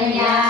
Yeah.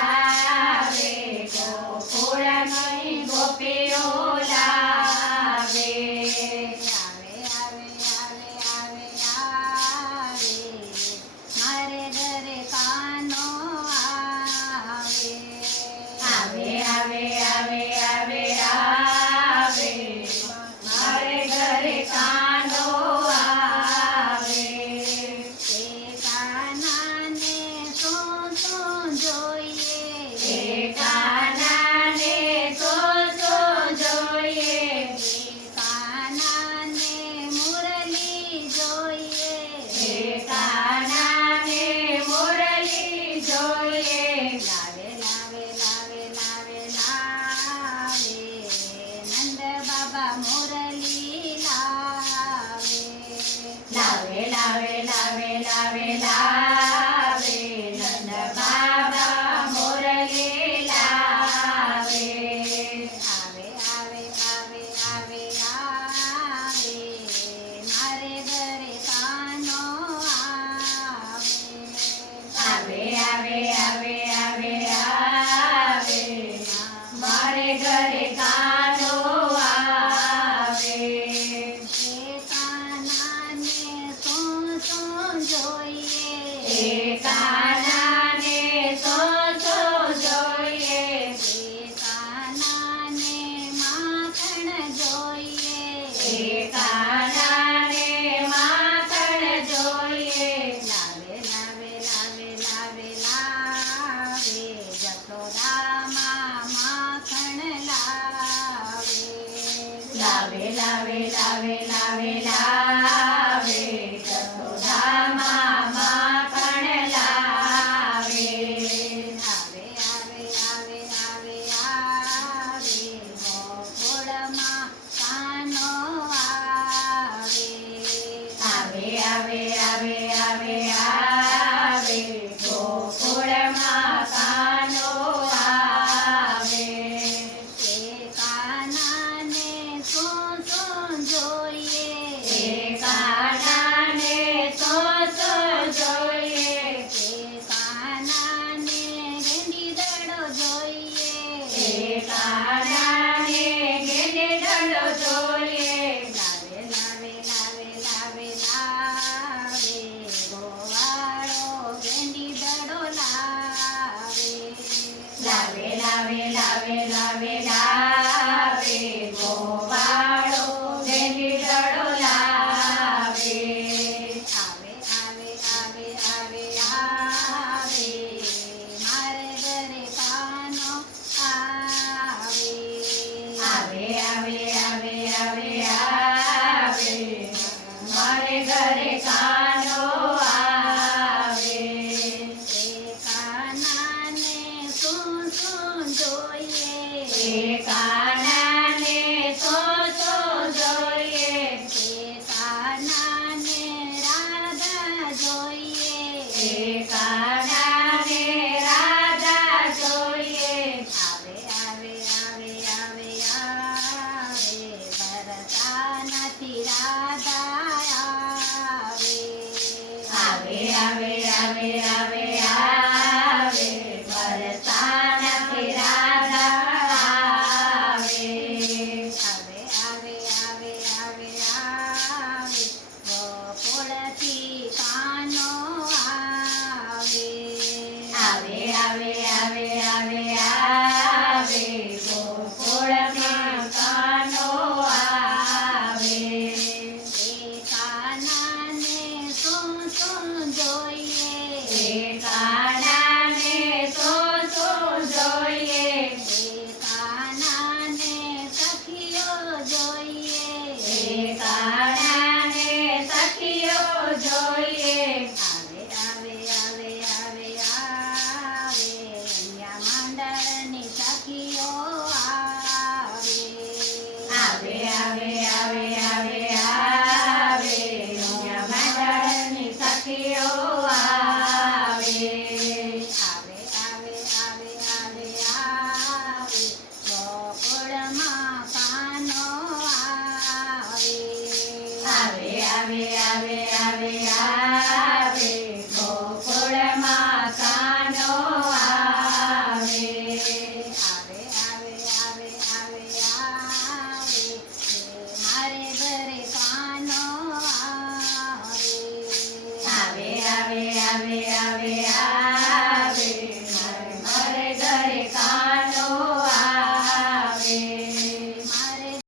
જોઈએ કાનાને સોસો જોઈએ કાનાને માખણ જોઈએ કાનાને માખણ જોઈએ લાવે લાવે લાવે લાવે લાવે જતોરામાં માખણ લાવે લાવે લાવે લાવે લાવે લાવે Rama. Kita. Amén.